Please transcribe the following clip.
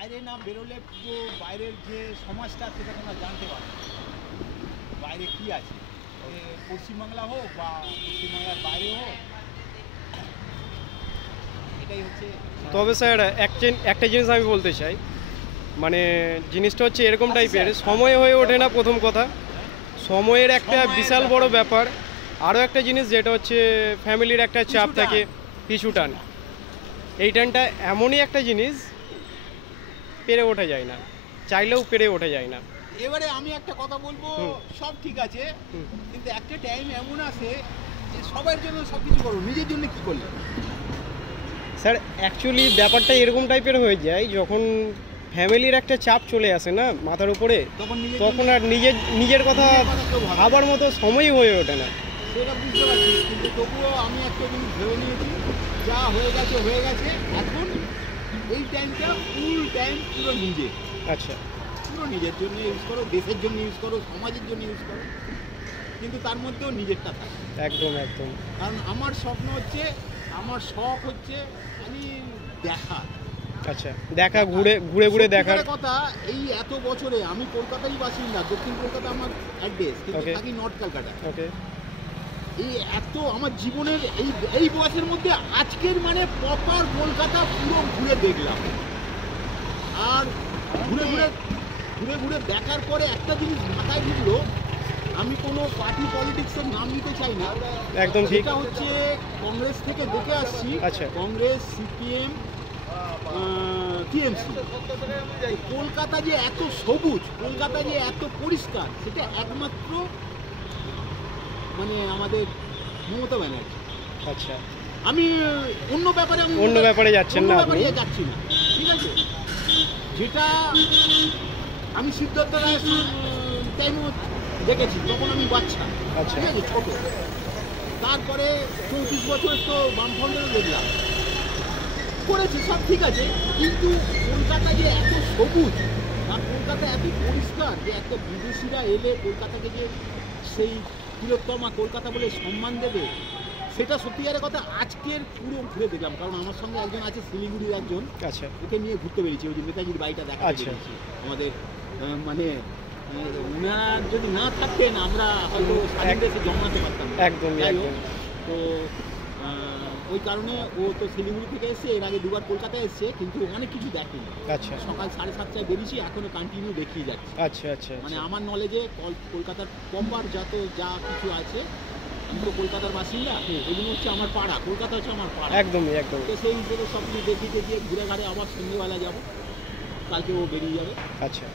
বাইরে না বেরোলে পুরো বাইরের যে সমাজটা সেটা তোমরা জানতে পারবে বাইরে কি আছে, পশ্চিমবাংলা হোক বা পশ্চিমবাংলার বাইরে হোক, এটাই হচ্ছে। তবে স্যার একটা জিনিস আমি বলতে চাই, মানে জিনিসটা হচ্ছে এরকম টাইপের, সময় হয়ে ওঠে না প্রথম কথা, সময়ের একটা বিশাল বড় ব্যাপার। আরও একটা জিনিস যেটা হচ্ছে ফ্যামিলির একটা চাপ থাকে, পিছু টান। এই টানটা এমনই একটা জিনিস পেরে ওঠা যায় না, চাইলেও পেরে ওঠা যায় না। এবারে আমি একটা কথা বলবো, সব ঠিক আছে, কিন্তু একটা টাইম এমন আসে যে সবার জন্য সব কিছু করো, নিজের জন্য কি করলে? স্যার অ্যাকচুয়ালি ব্যাপারটা এরকম টাইপের হয়ে যায় যখন ফ্যামিলির একটা চাপ চলে আসে না মাথার উপরে, তখন আর নিজের কথা ভাবার মতো সময়ই হয়ে ওঠে না। সেটা বুঝতে পারছি, কিন্তু তবুও আমি একটা জিনিস ভেবে নিয়েছি, যা হয়ে গেছে হয়ে গেছে, এখন এই টাইমটা ফুল টাইম পুরো নিজে। আচ্ছা, পুরো নিজের জন্য ইউজ করো, দেশের জন্য ইউজ করো, সমাজের জন্য ইউজ করো, কিন্তু তার মধ্যেও নিজেরটা থাকে। একদম একদম। কারণ আমার স্বপ্ন হচ্ছে, আমার শখ হচ্ছে আমি দেখা। আচ্ছা, দেখা, ঘুরে ঘুরে ঘুরে দেখার কথা। এই এত বছরে আমি কলকাতারই বাসিন্দা, দক্ষিণ কলকাতা আমার অ্যাড্রেস, কিন্তু থাকি নর্থ কলকাতা। ওকে। এই এত আমার জীবনের এই বয়সের মধ্যে আজকের মানে প্রপার কলকাতা পুরো ঘুরে দেখলাম। আর ঘুরে ঘুরে ঘুরে ঘুরে দেখার পরে একটা জিনিস মাথায় ঢুকলো, আমি কোনো পার্টি পলিটিক্সের নাম নিতে চাই না, একদম ঠিক। এটা হচ্ছে কংগ্রেস থেকে দেখে আসছি। আচ্ছা। Congress, CPM, TMC. কলকাতা যে এত সবুজ, কলকাতা যে এত পরিষ্কার, সেটা একমাত্র মানে আমাদের মমতা ব্যানার্জি। আচ্ছা, আমি অন্য ব্যাপারে যাচ্ছেন না আপনি? যাচ্ছি না, ঠিক আছে। যেটা আমি সিদ্ধার্থ রায়ের টাইমও দেখেছি, তখন আমি বাচ্চা, ঠিক আছে, ছোট। তারপরে 34 বছর তো বামফ্রন্টেরও দেখলাম, করেছে, সব ঠিক আছে, কিন্তু কলকাতা যে এত সবুজ আর কলকাতা এত পরিষ্কার যে একটা বিদেশিরা এলে কলকাতাকে যে সেই তিলোত্তমা কলকাতা বলে সম্মান দেবে, সেটা সত্যিকারের কথা আজকের পুরো ঘুরে দেখলাম। কারণ আমার সঙ্গে একজন আছে শিলিগুড়ির একজন, আচ্ছা, ওকে নিয়ে ঘুরতে পেরেছি, ওই যে নেতাজির বাড়িটা দেখা পেরেছি আমাদের। মানে উনার যদি না থাকতেন আমরা হয়তো স্বাধীন দেশে জন্মাতে পারতাম না। একদম। তো ওই কারণে ও তো শিলিগুড়ি থেকে এসছে, এর আগে দুবার কলকাতায় এসছে, কিন্তু অনেক কিছু দেখেনি। আচ্ছা, সকাল 7:30টায় বেরিয়েছি, এখনো কন্টিনিউ দেখিয়ে যাচ্ছে। আচ্ছা আচ্ছা। মানে আমার নলেজে কলকাতার প্রপার যা কিছু আছে, আমি তো কলকাতার বাসিন্দা, এগুলো হচ্ছে আমার পাড়া, কলকাতা হচ্ছে আমার পাড়া। একদমই একদম। তো সেই হিসেবে সব কিছু দেখিয়ে ঘুরে ঘাড়ে আবার সন্ধ্যেবেলা যাবো, কালকে ও বেরিয়ে যাবে। আচ্ছা।